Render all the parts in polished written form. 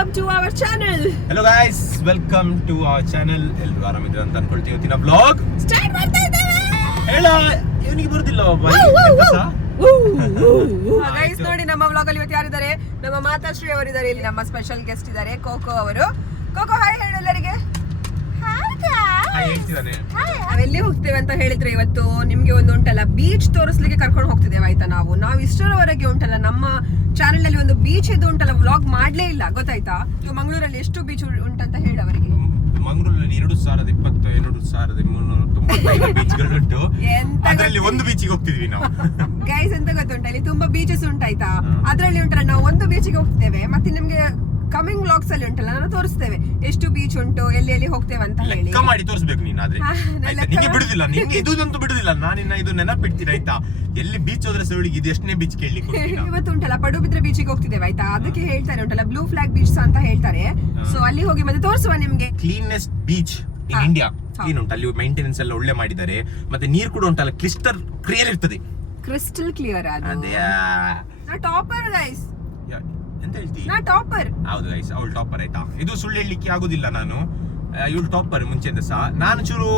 Welcome to our channel. Hello guys, welcome to our channel. ಎಲ್ಲರೂ ಆರಾಮಿದ್ರೆ ಅಂತ ಅನ್ಕೊಳ್ತೀವಿ. ಇವತ್ತಿನ ಬ್ಲಾಗ್ ಸ್ಟಾರ್ಟ್ ಮಾಡ್ತಾ ಇದ್ದೇವೆ. ಹೇಳ ಇವನಿಗೆ ಬರುದಿಲ್ಲ ಗೈಸ್ ನೋಡಿ, ನಮ್ಮ ವ್ಲಾಗ್ ಅಲ್ಲಿ ಇವತ್ತು ಯಾರಿದ್ದಾರೆ? ನಮ್ಮ ಮಾತಾಶ್ರೀ ಅವರಿದ್ದಾರೆ. ಇಲ್ಲಿ ನಮ್ಮ ಸ್ಪೆಷಲ್ ಗೆಸ್ಟ್ ಇದ್ದಾರೆ, ಕೋಕೋ ಅವರು. ಕೋಕೋ ಹಾಯ್ ಹೇಳು ಎಲ್ಲರಿಗೆ. ನಾವೆಲ್ಲಿ ಹೋಗ್ತೇವೆ ಅಂತ ಹೇಳಿದ್ರೆ, ಇವತ್ತು ನಿಮ್ಗೆ ಒಂದು ಉಂಟಲ್ಲ ಬೀಚ್ ತೋರಿಸ್ಲಿಕ್ಕೆ ಕರ್ಕೊಂಡು ಹೋಗ್ತಿದ್ದೇವೆ ಆಯ್ತಾ. ನಾವು ಇಷ್ಟರವರೆಗೆ ಉಂಟಲ್ಲ ನಮ್ಮ ಚಾನೆಲ್ ನಲ್ಲಿ ಒಂದು ಬೀಚ್ ಇದು ಉಂಟಲ್ಲ ವ್ಲಾಗ್ ಮಾಡ್ಲೇ ಇಲ್ಲ, ಗೊತ್ತಾಯ್ತಾ? ಮಂಗಳೂರಲ್ಲಿ ಎಷ್ಟು ಬೀಚ್ ಉಂಟಂತ ಹೇಳಿ ಅವರಿಗೆ. ಮಂಗಳೂರಲ್ಲಿ 2,20,395 ಬೀಚ್ಗಳುಂಟು. ಅದರಲ್ಲಿ ಒಂದು ಬೀಚಿಗೆ ಹೋಗ್ತಿದ್ವಿ ನಾವು. ಗೈಸ್ ಎಂತ ಗೊತ್ತುಂಟ, ಇಲ್ಲಿ ತುಂಬಾ ಬೀಚಸ್ ಉಂಟಾಯ್ತಾ. ಅದ್ರಲ್ಲಿ ಉಂಟಲ್ಲ ನಾವು ಒಂದು ಬೀಚಿಗೆ ಹೋಗ್ತೇವೆ. ಮತ್ತೆ ನಿಮ್ಗೆ ಕಮಿಂಗ್ ವ್ಲಾಗ್ಸ್ ಅಲ್ಲಿ ಉಂಟಲ್ಲ ನಾನು ತೋರಿಸ್ತೇವೆ ಎಷ್ಟು ಬೀಚ್ ಉಂಟು, ಎಲ್ಲಿ ಹೋಗ್ತೇವೆ ಅಂತ ಹೇಳಿ. ಲೆಕ್ಕ ಮಾಡಿ ತೋರಿಸ್ಬೇಕು ನೀನು. ಆದ್ರೆ ನಿಂಗೆ ಬಿಡುದಿಲ್ಲ, ನಿಂಗೆ ಇದಂತೂ ಬಿಡುದಿಲ್ಲ. ನಾನಿನ್ನ ಇದು ನೆನಪಿಡ್ತೀನಿ ಆಯ್ತಾ. ಎಲ್ಲಿ ಬೀಚ್ ಹೋದ್ರೆ ಸೌಳಿಗೆ ಇದು ಎಷ್ಟನೇ ಬೀಚ್ ಕೇಳಲಿಕ್ಕೆ. ಇವತ್ತು ಉಂಟಲ್ಲ ಪಡುಬಿದ್ರೆ ಬೀಚಿಗೆ ಹೋಗ್ತಿದ್ದೇವೆ ಆಯ್ತಾ. ಅದಕ್ಕೆ ಹೇಳ್ತಾರೆ ಉಂಟಲ್ಲ ಬ್ಲೂ ಫ್ಲಾಗ್ ಬೀಚ್ ಅಂತ ಹೇಳ್ತಾರೆ. ಸೊ ಅಲ್ಲಿ ಹೋಗಿ ಮತ್ತೆ ತೋರಿಸುವ ನಿಮ್ಗೆ. Cleanest beach in India. Clean ಉಂಟು ಅಲ್ಲಿ, ಮೇಂಟೆನೆನ್ಸ್ ಎಲ್ಲ ಒಳ್ಳೆ ಮಾಡಿದ್ದಾರೆ. ಮತ್ತೆ ನೀರು ಕೂಡ ಉಂಟಲ್ಲ ಕ್ರಿಸ್ಟಲ್ ಕ್ಲಿಯರ್ ಇರ್ತದೆ. ಕ್ರಿಸ್ಟಲ್ ಕ್ಲಿಯರ್ ಅದು. Topper guys. ಎಂತ ಹೇಳ್ತಿ? ನಾ ಟಾಪರ್. ಹೌದು ಗೈಸ್, ಅವಳು ಟಾಪರ್ ಆಯ್ತಾ. ಇದು ಸುಳ್ಳು ಹೇಳಲಿಕ್ಕೆ ಆಗುದಿಲ್ಲ. ನಾನು ಇವಳು ಟಾಪರ್ ಮುಂಚೆಯಿಂದ ಸಹ. ನಾನು ಚೂರು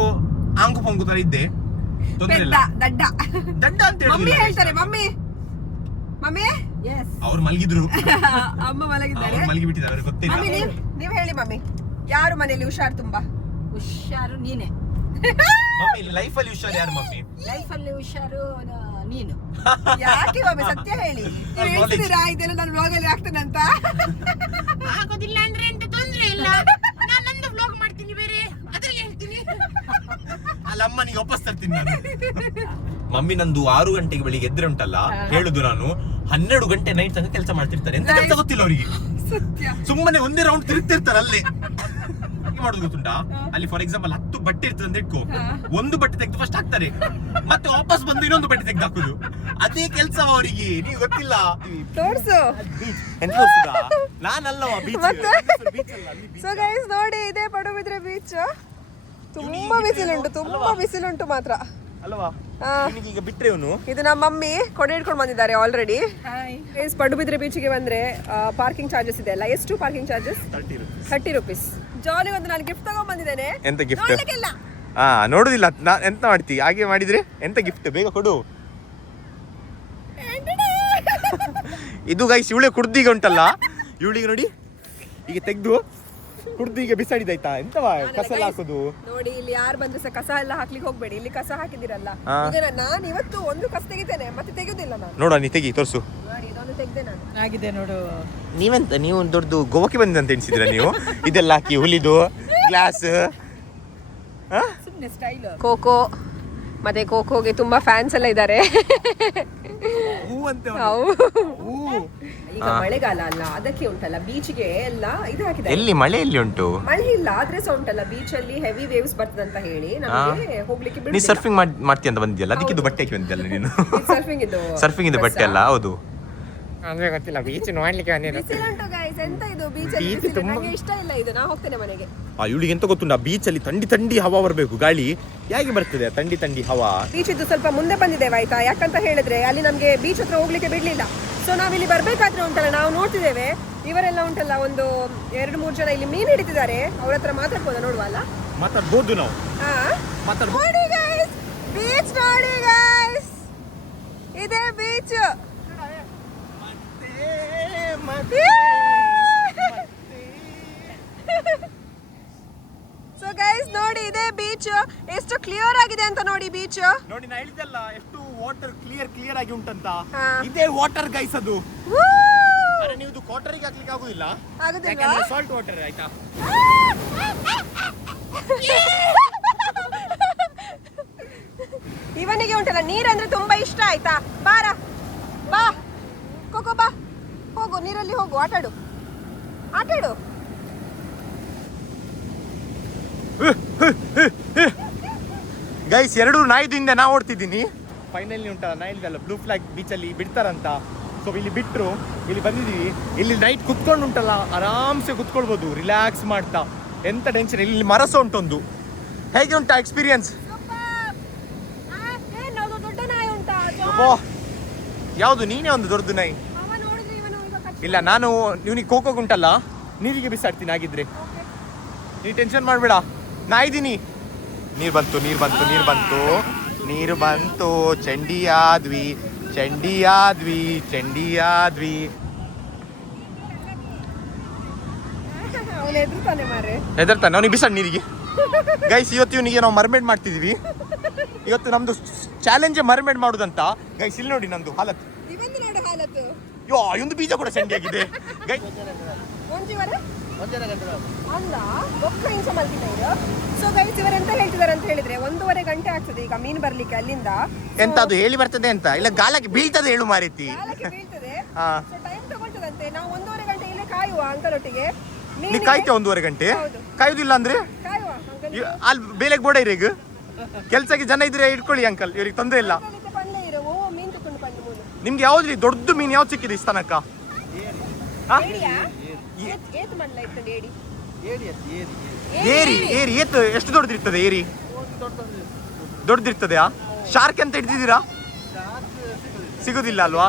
ಆಂಗು ಪೊಂಗು ತರ ಇದ್ದೆ. ದಡ್ಡ ಅಂತ ಮಮ್ಮಿ ಹೇಳ್ತಾರೆ. ಮಮ್ಮಿ ಅವ್ರು ಮಲಗಿದ್ರು. ಅಮ್ಮ ಮಲಗಿದ್ದಾರೆ, ಮಲಗಿ ಬಿಟ್ಟಿದ್ದಾರೆ, ಅವ್ರಿಗೆ ಗೊತ್ತಿಲ್ಲ. ನೀವ್ ಹೇಳಿ ಮಮ್ಮಿ, ಯಾರು ಮನೇಲಿ ಹುಷಾರು? ತುಂಬಾ ಹುಷಾರು ನೀನೆ. ಮಮ್ಮಿ ಲೈಫ್ ಅಲ್ಲಿ ಹುಷಾರು ಯಾರು? ಮಮ್ಮಿ ಲೈಫ್ ಅಲ್ಲಿ ಹುಷಾರು ನೀನು. ಯಾಕೆ ಮಮ್ಮಿ ಸತ್ಯ ಹೇಳಿ. ಹೇಳ್ತಿದ್ದೀರಾ ಇದೆಲ್ಲ ನಾನು ವ್ಲಾಗ್ ಅಲ್ಲಿ ಆಗ್ತೇನಂತ? ಆಗೋದಿಲ್ಲ ಅಂದ್ರೆ ಎಂತ ತೊಂದ್ರೆ ಇಲ್ಲ, ನಾನು ನಂದು ವ್ಲಾಗ್ ಮಾಡ್ತೀನಿ ಬೇರೆ, ಅದ್ರಲ್ಲಿ ಹೇಳ್ತೀನಿ. ಅಲ್ಲ ಅಮ್ಮನಿಗೆ ವಾಪಸ್ ತರ್ತೀನಿ ನಾನು. ಮಮ್ಮಿ ನಂದು 6 ಗಂಟೆಗೆ ಬೆಳಿಗ್ಗೆ ಎದ್ರೆ ಉಂಟಲ್ಲ ಹೇಳುದು, ನಾನು 12 ಗಂಟೆ ನೈಟ್ ತನಕ ಕೆಲಸ ಮಾಡ್ತಿರ್ತಾರೆ. ಎಂತ ಕೆಲಸ ಗೊತ್ತಿಲ್ಲ ಅವರಿಗೆ. ಸುಮ್ಮನೆ ಒಂದೇ ರೌಂಡ್ ತಿರುಗ್ತಿರ್ತಾರೆ ಅಲ್ಲೇ. ಮಾಡುದು ಗೊತ್ತುಂಟಾ? ಅಲ್ಲಿ ಫಾರ್ ಎಕ್ಸಾಂಪಲ್ 10 ಬಟ್ಟೆ ಇರ್ತದೆ ಅಂತ ಇಟ್ಕೋ. ಒಂದು ಬಟ್ಟೆ ತೆಗೆದು ಫಸ್ಟ್ ಹಾಕ್ತಾರೆ, ಮತ್ತೆ ವಾಪಸ್ ಬಂದು ಇನ್ನೊಂದು ಬಟ್ಟೆ ತೆಗೆದು ಹಾಕುದು. ಅದೇ ಕೆಲಸ ಅವರಿಗೆ. ನೀವು ಗೊತ್ತಿಲ್ಲ. ತೋರ್ಸು. ನಾನಲ್ಲವಾ ಬೀಚ್. ಸೊ ಗೈಸ್ ನೋಡಿ, ಇದೇ ಪಡುಬಿದ್ರೆ ಬೀಚ್. ತುಂಬಾ ಬಿಸಿಲುಂಟು ಮಾತ್ರ ಅಲ್ವಾ. ಈಗ ಬಿಟ್ರೆ ಇವನು. ಇದು ನಮ್ಮ ಮಮ್ಮಿ ಕೊಡೆ ಹಿಡ್ಕೊಂಡು ಬಂದಿದ್ದಾರೆ ಆಲ್ರೆಡಿ. ಪಡುಬಿದ್ರೆ ಬೀಚ್ಗೆ ಬಂದ್ರೆ ಪಾರ್ಕಿಂಗ್ ಚಾರ್ಜಸ್ ಇದೆ ಅಲ್ಲ. ಎಷ್ಟು ಪಾರ್ಕಿಂಗ್ ಚಾರ್ಜಸ್? 30 ರೂಪೀಸ್. ಜಾಲಿ ಒಂದು ನಾನು ಗಿಫ್ಟ್ ತಗೊಂಡ್ ಬಂದಿದ್ದೇನೆ. ಎಂತ ಗಿಫ್ಟ್? ನೋಡುದಿಲ್ಲ ಎಂತ ಮಾಡ್ತಿ? ಹಾಗೆ ಮಾಡಿದ್ರೆ ಎಂತ ಗಿಫ್ಟ್? ಬೇಗ ಕೊಡು. ಇದು ಗೈಸ್ ಇವಳೆ ಕುಡ್ದೀಗ ಉಂಟಲ್ಲ, ಇವಳಿಗೆ ನೋಡಿ ಈಗ ತೆಗ್ದು ಕುಡ್ದೀಗ ಬಿಸಾಡಿದಾಯ್ತಾ. ಎಂತವಾ ಕಸ ಎಲ್ಲ ಹಾಕುದು ನೋಡಿ. ಇಲ್ಲಿ ಯಾರು ಬಂದ್ರು ಸಹ ಕಸ ಎಲ್ಲ ಹಾಕ್ಲಿಕ್ಕೆ ಹೋಗ್ಬೇಡಿ. ಇಲ್ಲಿ ಕಸ ಹಾಕಿದಿರಲ್ಲ. ಈಗ ನಾನು ಇವತ್ತು ಒಂದು ಕಸ ತೆಗಿತೇನೆ, ಮತ್ತೆ ತೆಗೆಯುದಿಲ್ಲ ನಾನು. ನೋಡ ನೀ ತೆಗಿ, ತೋರ್ಸು. ನೋಡಿ ಇದೊಂದು ತೆಗ್ದೆ ನಾನು. ಆಗಿದೆ ನೋಡು. ನೀವೆಂತ ನೀವು ದೊಡ್ಡದು ಗೋವಾಕ್ಕೆ ಬಂದಿದೆ ಅಂತ ಎಣಿಸಿದ್ರ ನೀವು? ಇದೆಲ್ಲ ಹಾಕಿ ಹುಲಿದು ಗ್ಲಾಸ್. ಸುಮ್ಮನೆ ಸ್ಟೈಲ್. ಕೋಕೋ ಮತ್ತೆ ಕೋಕೋಗೆ ತುಂಬಾ ಫ್ಯಾನ್ಸ್ ಎಲ್ಲ ಇದ್ದಾರೆ. ಈಗ ಮಳೆಗಾಲ ಅಲ್ಲ, ಅದಕ್ಕೆ ಉಂಟಲ್ಲ ಬೀಚ್ಗೆ ಎಲ್ಲ ಇದು ಹಾಕಿದ್ದಾರೆ. ಎಲ್ಲಿ ಮಳೆ ಎಲ್ಲಿ ಉಂಟು? ಮಳೆ ಇಲ್ಲ, ಆದ್ರೆ ಸಹ ಉಂಟಲ್ಲ ಬೀಚ್ ಅಲ್ಲಿ ಹೆವಿ ವೇವ್ಸ್ ಬರ್ತದೆ ಅಂತ ಹೇಳಿ ನಮಗೆ ಹೋಗ್ಲಿಕ್ಕೆ ಬಿಡುದಿಲ್ಲ. ನೀ ಸರ್ಫಿಂಗ್ ಮಾಡ್ತೀಯ ಅಂತ ಬಂದಿಯಲ್ಲ, ಅದಕ್ಕೆ ಇದು ಬಟ್ಟೆ ಹಾಕಿ ಬಂದಿಯಲ್ಲ ನೀನು. ಸರ್ಫಿಂಗ್ ಇದು ಬಟ್ಟೆ ಅಲ್ಲ. ಹೌದು, ಅಂದ್ರೆ ಗೊತ್ತಿಲ್ಲ. ಬೀಚ್ ನೋಡ್ಲಿಕ್ಕೆ ಬಿಸಿಲುಂಟು ಗೈಸ್. ಎಂತ ಇದು ಬೀಚ್ ಅಲ್ಲಿ ಬಿಸಿಲು? ನನಗೆ ಇಷ್ಟ ಇಲ್ಲ ಇದು. ನಾ ಹೋಗ್ತೇನೆ ಮನೆಗೆ. ಇವಳಿಗೆ ಎಂತ ಗೊತ್ತುಂಟಾ, ಬೀಚ್ ಅಲ್ಲಿ ಥಂಡಿ ಹವಾ ಬರಬೇಕು. ಗಾಳಿ ಹೇಗೆ ಬರ್ತದೆ ಥಂಡಿ ಹವಾ? ಬೀಚ್ ಇದ್ದು ಸ್ವಲ್ಪ ಮುಂದೆ ಬಂದಿದ್ದೇವೆ ಆಯ್ತಾ. ಯಾಕಂತ ಹೇಳಿದ್ರೆ ಅಲ್ಲಿ ನಮ್ಗೆ ಬೀಚ್ ಹತ್ರ ಹೋಗ್ಲಿಕ್ಕೆ ಬಿಡ್ಲಿಲ್ಲ. ಸೊ ನಾವಿಲ್ಲಿ ಬರ್ಬೇಕಾದ್ರೆ ಉಂಟಲ್ಲ, ನಾವು ನೋಡ್ತಿದ್ದೇವೆ ಇವರೆಲ್ಲ ಉಂಟಲ್ಲ ಒಂದು 2-3 ಜನ ಇಲ್ಲಿ ಮೀನು ಹಿಡಿತಿದ್ದಾರೆ. ಅವ್ರ ಹತ್ರ ಮಾತಾಡ್ಬೋದ? ನೋಡುವ ಅಲ್ಲ, ಮಾತಾಡ್ಬೋದು ನಾವು. ನೋಡಿ ಗೈಸ್, ಬೀಚ್ ನೋಡಿ ಗೈಸ್, ಇದೇ ಬೀಚ್. ಸೊ ಗೈಸ್ ನೋಡಿ, ಇದೇ ಬೀಚ್. ಎಷ್ಟು ಕ್ಲಿಯರ್ ಆಗಿದೆ ಅಂತ ನೋಡಿ ಬೀಚ್. ನೋಡಿ ನಾ ಹೇಳಿದಲ್ಲ ಎಷ್ಟು ವಾಟರ್ ಕ್ಲಿಯರ್ ಆಗಿ ಉಂಟಂತ. ಇದೇ ವಾಟರ್ ಗೈಸ್ ಅದು. ನೀವು ಇದು ಕ್ವಾರ್ಟರಿಗೆ ಹಾಕ್ಲಿಕ್ಕೆ ಆಗುದಿಲ್ಲ, ಯಾಕಂದ್ರೆ ಸಾಲ್ಟ್ ವಾಟರ್ ಆಯ್ತಾ. ಇವನಿಗೆ ಉಂಟಲ್ಲ ನೀರಂದ್ರೆ ತುಂಬಾ ಇಷ್ಟ ಆಯ್ತಾ. ಬಾ ಕೋಕೋ, ಬಾ ಹೋಗು, ನೀರಲ್ಲಿ ಹೋಗು, ಆಟಾಡು. ಗೈಸ್ 2 ನಾಯ್ದಿಂದ ನಾ ಓಡ್ತಿದ್ದೀನಿ. ಫೈನಲಿ ಉಂಟಲ್ಲ, ನಾ ಹೇಳಿದಲ್ಲ ಬ್ಲೂ ಫ್ಲಾಗ್ ಬೀಚ್ ಅಲ್ಲಿ ಬಿಡ್ತಾರಂತ. ಸೊ ಇಲ್ಲಿ ಬಿಟ್ರು, ಇಲ್ಲಿ ಬಂದಿದೀವಿ. ಇಲ್ಲಿ ನೈಟ್ ಕುತ್ಕೊಂಡು ಉಂಟಲ್ಲ, ಆರಾಮ್ಸೆ ಕುತ್ಕೊಳ್ಬೋದು ರಿಲ್ಯಾಕ್ಸ್ ಮಾಡ್ತಾ. ಎಂತ ಟೆನ್ಷನ್. ಇಲ್ಲಿ ಮರಸ ಉಂಟೊಂದು. ಹೇಗೆ ಉಂಟಾ ಎಕ್ಸ್ಪೀರಿಯನ್ಸ್? ಯಾವುದು? ನೀನೇ ಒಂದು ದೊಡ್ಡ ನಾಯಿ. ಇಲ್ಲ, ನಾನು ಇವನಿಗೆ ಕೋಕೋ ಉಂಟಲ್ಲ ನೀರಿಗೆ ಬಿಸಾಡ್ತೀನಿ ಆಗಿದ್ರೆ. ನೀ ಟೆನ್ಷನ್ ಮಾಡ್ಬೇಡ, ನಾ ಇದ್ದೀನಿ. ನೀರು ಬಂತು ನೀರು ಬಂತು ನೀರು ಬಂತು ನೀರು ಬಂತು. ಚಂಡಿಯಾದ್ವಿ ಚಂಡಿಯಾದ್ವಿ ಚಂಡಿಯಾದ್ವಿ. ಹೆದರ್ತಾನೆ ಅವನಿಗೆ ಬಿಸಾಡ್ ನೀರಿಗೆ. ಗೈಸ್ ಇವತ್ತು ಇವನಿಗೆ ನಾವು ಮರ್ಮೇಡ್ ಮಾಡ್ತಿದೀವಿ. ಇವತ್ತು ನಮ್ದು ಚಾಲೆಂಜ್ ಮರ್ಮೇಡ್ ಮಾಡುದಂತ. ಗೈಸ್ ಇಲ್ಲಿ ನೋಡಿ ನಂದು ಹಾಲತ್. ಯೋ ಒಂದು ಬೀಜ ಕೂಡ ಚಂಡಿ ಆಗಿದೆ. ಗೈಸ್ ಸೊ ಗೈಸ್ ಇವರೆಂತ ಹೇಳ್ತಿದಾರೆ ಅಂತ ಹೇಳಿದ್ರೆ 1.5 ಗಂಟೆ ಆಗ್ತದೆ ಈಗ ಮೀನು ಬರ್ಲಿಕ್ಕೆ ಅಲ್ಲಿಂದ. ಎಂತ ಅದು ಹೇಳಿ ಬರ್ತದೆ ಅಂತ ಇಲ್ಲ ಗಾಲಕ್ಕೆ ಬೀಳ್ತದೆ ಹೇಳು ಮಾರೈತಿ. ಬೀಳ್ತದೆ ಟೈಮ್ ತಗೊಳ್ತದಂತೆ. ನಾವು 1.5 ಗಂಟೆ ಇಲ್ಲೇ ಕಾಯುವ ಅಂಕಲ್ ಒಟ್ಟಿಗೆ. ನೀ ಕಾಯ್ತೇವೆ 1.5 ಗಂಟೆ ಕಾಯುದಿಲ್ಲ ಅಂದ್ರೆ ಕಾಯುವ ಅಂಕಲ್. ಅಲ್ಲಿ ಬೇಲೆಗೆ ಬೋಡ ಇರಿ. ಈಗ ಕೆಲ್ಸಕ್ಕೆ ಜನ ಇದ್ರೆ ಇಟ್ಕೊಳ್ಳಿ ಅಂಕಲ್, ಇವ್ರಿಗೆ ತೊಂದ್ರೆ ಇಲ್ಲ. ನಿಮ್ಗೆ ಯಾವ್ದ್ರಿ ದೊಡ್ಡ ಮೀನ್ ಯಾವ್ದು ಸಿಕ್ಕಿದೆ ಇಷ್ಟ ತನಕ? ಏರಿ ಏರಿ ಏತ್ ಎಷ್ಟು ದೊಡ್ಡದಿರ್ತದೆ ಏರಿ? ದೊಡ್ಡದಿರ್ತದೆಯಾ? ಶಾರ್ಕ್ ಅಂತ ಹಿಡ್ದಿದ್ದೀರಾ? ಸಿಗುದಿಲ್ಲ ಅಲ್ವಾ?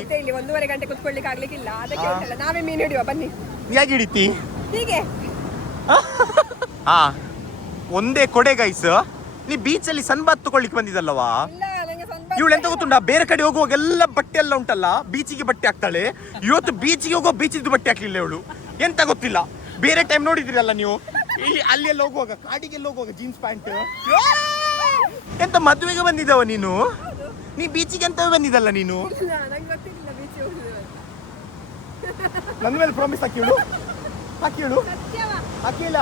ಇಲ್ಲಿ 1.5 ಗಂಟೆ ಕುತ್ಕೊಳ್ಳಿಕ್ಕೆ ಆಗ್ಲಿಕ್ಕಿಲ್ಲ. ಅದಕ್ಕೆ ನಾವೇ ಮೀನು ಹಿಡಿಯುವ ಬನ್ನಿ. ಹೇಗೆ ಹಿಡಿತಿ? ಹೀಗೆ ಹಾ ಒಂದೇ ಕೊಡೆ ಗೈಸ್. ನೀ ಬೀಚ್ ಅಲ್ಲಿ ಸನ್ಬಾತ್ ತಗೊಳ್ಳಿಕ್ಕೆ ಬಂದಿದ್ದಲ್ಲವಾ? ಇವಳು ಎಂತ ಗೊತ್ತುಂಟ, ಬೇರೆ ಕಡೆ ಹೋಗುವಾಗ ಎಲ್ಲ ಬಟ್ಟೆ ಎಲ್ಲ ಉಂಟಲ್ಲ ಬೀಚಿಗೆ ಬಟ್ಟೆ ಹಾಕ್ತಾಳೆ. ಇವತ್ತು ಬೀಚಿಗೆ ಹೋಗೋ ಬೀಚಿದ್ದು ಬಟ್ಟೆ ಹಾಕ್ಲಿಲ್ಲ ಇವಳು. ಎಂತ ಗೊತ್ತಿಲ್ಲ, ಬೇರೆ ಟೈಮ್ ನೋಡಿದ್ರಲ್ಲ ನೀವು ಇಲ್ಲಿ ಅಲ್ಲಿ ಎಲ್ಲ ಹೋಗುವಾಗ ಕಾಡಿಗೆಲ್ಲ ಹೋಗುವಾಗ ಜೀನ್ಸ್ ಪ್ಯಾಂಟ್. ಎಂತ ಮದುವೆಗೆ ಬಂದಿದ್ದವ ನೀನು? ನೀ ಬೀಚಿಗೆ ಅಂತ ಬಂದಿದ್ದಲ್ಲ ನೀನು? ನನ್ನ ಮೇಲೆ ಪ್ರಾಮಿಸ್ ಹಾಕಿಳು ಹಾಕಿಲ್ಲ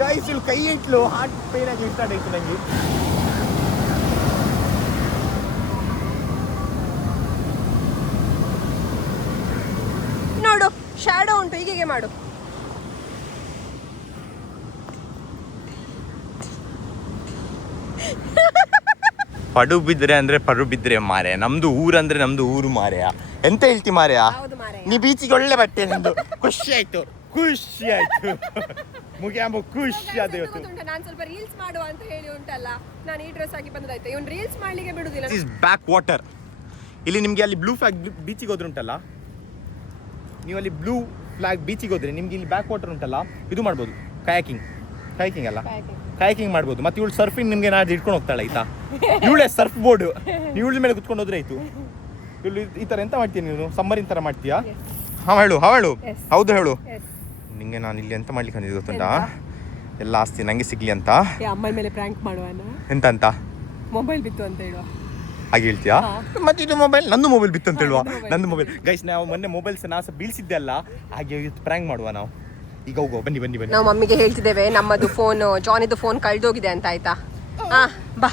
ಗೈಸ್. ಇಲ್ಲಿ ಕೈ ಇಟ್ಲು ಹಾರ್ಟ್ ಪೇನ್ ಆಗಿ ಸ್ಟಾರ್ಟ್ ಆಯ್ತು ನಂಗೆ. ನೋಡು ಶಾಡೋ ಉಂಟು, ಹೀಗೆ ಮಾಡು. ಪಡು ಬಿದ್ರೆ ಅಂದ್ರೆ ಪಡು ಬಿದ್ರೆ ಮಾರೆ. ನಮ್ದು ಊರಂದ್ರೆ ನಮ್ದು ಊರು ಮಾರೆಯ. ಎಂತ ಹೇಳ್ತಿ ಮಾರೆಯ? ನೀ ಬೀಚಿಗೆ ಒಳ್ಳೆ ಬಟ್ಟೆ ನಿಂದು. ಖುಷಿ ಆಯ್ತು ಮುಗಿಯಾಂಬ ಖುಷಿ ಆದ. ಇವತ್ತು ನಾನು ಸ್ವಲ್ಪ ರೀಲ್ಸ್ ಮಾಡುವ ಅಂತ ಹೇಳಿ ಉಂಟಲ್ಲ, ನಾನು ಈ ಡ್ರೆಸ್ ಹಾಕಿ ಬಂದಾಯ್ತು. ಇವನು ರೀಲ್ಸ್ ಮಾಡ್ಲಿಕ್ಕೆ ಬಿಡುದಿಲ್ಲ. This back water. ಇಲ್ಲಿ ನಿಮ್ಗೆ ಅಲ್ಲಿ ಬ್ಲೂ ಫ್ಲಾಗ್ ಬೀಚಿಗೆ ಹೋದ್ರೆ ಉಂಟಲ್ಲ, ನೀವು ಅಲ್ಲಿ ಬ್ಲೂ ಫ್ಲಾಗ್ ಬೀಚಿಗೆ ಹೋದ್ರೆ ನಿಮ್ಗೆ ಇಲ್ಲಿ ಬ್ಯಾಕ್ ವಾಟರ್ ಉಂಟಲ್ಲ, ಇದು ಮಾಡ್ಬೋದು. ಕಯಾಕಿಂಗ್ ಅಲ್ಲ, ಕಯಾಕಿಂಗ್ ಮಾಡ್ಬೋದು. ಮತ್ತೆ ಇವಳು ಸರ್ಫಿಂಗ್ ನಿಮ್ಗೆ ನಾಳೆ ಇಟ್ಕೊಂಡು ಹೋಗ್ತಾಳೆ ಆಯ್ತಾ? ಇವಳೆ ಸರ್ಫ್ ಬೋರ್ಡ್, ಇವಳ ಮೇಲೆ ಕುತ್ಕೊಂಡು ಹೋದ್ರೆ ಆಯ್ತು. ಇವಳು ಈ ತರ ಎಂತ ಮಾಡ್ತೀಯ ನೀನು? ಸಮ್ಮರಿನ್ ತರ ಮಾಡ್ತೀಯಾ? ಹೇಳು ಹೌದು ಹೇಳು. ನಿಂಗೆ ನಾನು ಇಲ್ಲಿ ಎಂತ ಮಾಡ್ಲಿಕ್ಕೆ ಅಂದಿದ್ದು ಗೊತ್ತುಂಟಾ? ಎಲ್ಲ ಆಸ್ತಿ ನಂಗೆ ಸಿಗ್ಲಿ ಅಂತ. ಅಮ್ಮನ ಮೇಲೆ ಪ್ರ್ಯಾಂಕ್ ಮಾಡುವನ. ಎಂತ ಮೊಬೈಲ್ ಬಿತ್ತು ಅಂತ ಹೇಳುವ ಹಾಗೆ ಹೇಳ್ತೀಯಾ? ಮತ್ತೆ ಇದು ಮೊಬೈಲ್ ನಂದು ಮೊಬೈಲ್ ಬಿತ್ತು ಅಂತ ಹೇಳುವ. ನಂದು ಮೊಬೈಲ್ ಗೈಸ್. ನಾವು ಮೊನ್ನೆ ಮೊಬೈಲ್ಸ್ ನಾಸ ಬೀಳ್ಸಿದ್ದೆ ಅಲ್ಲ, ಹಾಗೆ ಪ್ರ್ಯಾಂಕ್ ಮಾಡುವ ನಾವು. ಈಗ ಹೋಗುವ ಬನ್ನಿ. ನಾವು ಮಮ್ಮಿಗೆ ಹೇಳ್ತಿದ್ದೇವೆ ನಮ್ಮದು ಫೋನ್, ಜಾನಿದು ಫೋನ್ ಕಳ್ದೋಗಿದೆ ಅಂತ ಆಯ್ತಾ? ಬಾ.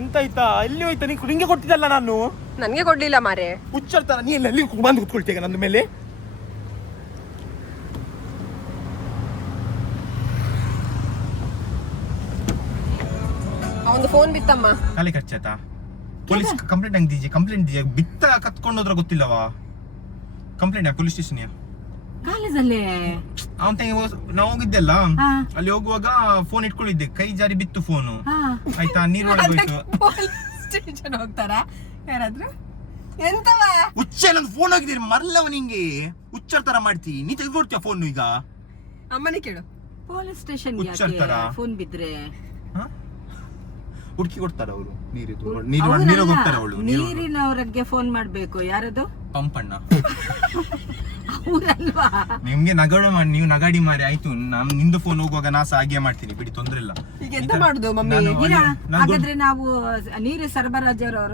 ಎಂತ ಆಯ್ತಾ? ಎಲ್ಲಿ ಹೋಯ್ತಾ? ನಿಂಗೆ ಕೊಟ್ಟಿದ್ದಲ್ಲ ನಾನು. ನನ್ಗೆ ಕೊಡ್ಲಿಲ್ಲ ಮಾರೆ. ಹುಚ್ಚರ್ತಾರ ನೀ ಎಲ್ಲಿ ಬಂದು ಕುತ್ಕೊಳ್ತೀಗ ನನ್ನ ಮೇಲೆ? ಒಂದು ಫೋನ್ ಬಿತ್ತಮ್ಮ. ಖಾಲಿ ಖರ್ಚಾಯ್ತಾ? ಪೊಲೀಸ್ ಕಂಪ್ಲೇಂಟ್ ದೀಜೆ ಬಿತ್ತ ಕತ್ಕೊಂಡು ಹೋದ್ರ ಗೊತ್ತಿಲ್ಲವಾ? ಕಂಪ್ಲೇಂಟ್ ಪೊಲೀಸ್ ಸ್ಟೇಷನ್ ಕಾಲೇಜಲ್ಲಿ ಅಂತ ನಾವು ಹೋಗಿದ್ದೆಲ್ಲ. ಅಲ್ಲಿ ಹೋಗುವಾಗ ಫೋನ್ ಇಟ್ಕೊಂಡಿದ್ದೆ, ಕೈ ಜಾರಿ ಬಿತ್ತು ಫೋನು ಆಯ್ತಾ, ನೀರೊಳಗೆ ಹೋಯ್ತು. ಸ್ಟೇಷನ್ ಹೋಗ್ತಾರಾ ಯಾರಾದ್ರೂ? ಎಂತವ ಹುಚ್ಚೆ ನಂದು ಫೋನ್ ಹೋಗಿದ್ದೀರಿ ಮರಲ್ಲವ ನಿಂಗೆ. ಹುಚ್ಚರ್ ತರ ಮಾಡ್ತಿ ನೀ, ತೆಗೆದುಕೊಡ್ತೀಯ ಫೋನ್ ಈಗ? ಅಮ್ಮನೇ ಕೇಳು. ಪೊಲೀಸ್ ಸ್ಟೇಷನ್ ಫೋನ್ ಬಿದ್ರೆ ಹುಡುಕಿ ಕೊಡ್ತಾರ ಅವರು. ನೀರು ಹೋಗ್ತಾರ ಅವಳು. ನೀರಿನವರಿಗೆ ಫೋನ್ ಮಾಡ್ಬೇಕು. ಯಾರದು? ಪಂಪಣ್ಣ. ಅವರಲ್ವಾ? ನಿಮ್ಗೆ ನಗಾಡು ಮಾಡಿ ನೀವು ನಗಾಡಿ ಮಾರಿ ಆಯ್ತು. ನಿಂದು ಫೋನ್ ಹೋಗುವಾಗ ನಾ ಸಹ ಹಾಗೆ ಮಾಡ್ತೀನಿ ಬಿಡಿ, ತೊಂದ್ರೆ ಇಲ್ಲ. ಈಗ ಎಂತ ಮಾಡುದು ಮಮ್ಮಿ? ಹಾಗಾದ್ರೆ ನಾವು ನೀರು ಸರಬರಾಜರವರ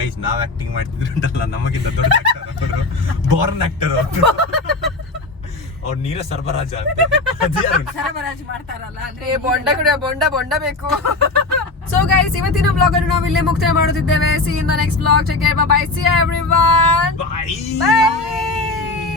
ಗೈಸ್ ನಾವ್ ಆಕ್ಟಿಂಗ್ ಮಾಡ್ತಿದ್ರು ಉಂಟಲ್ಲ, ನಮಗಿಂತ ದೊಡ್ಡ ಆಕ್ಟರ್ ಅವರು, ಬಾರ್ನ್ ಆಕ್ಟರ್ ಅವರು. ಅವ್ರು ನೀರ ಸರಬರಾಜ ಸರಬರಾಜು ಮಾಡ್ತಾರಲ್ಲ, ಅಂದ್ರೆ ಬೊಂಡ ಕೂಡ ಬೊಂಡ ಬೇಕು. ಸೊ ಗೈಸ್ ಇವತ್ತಿನ ಬ್ಲಾಗ್ ಅನ್ನು ನಾವು ಇಲ್ಲೇ ಮುಕ್ತಾಯ ಮಾಡುತ್ತಿದ್ದೇವೆ. C in the next blog. Take care, bye bye, C everyone. By.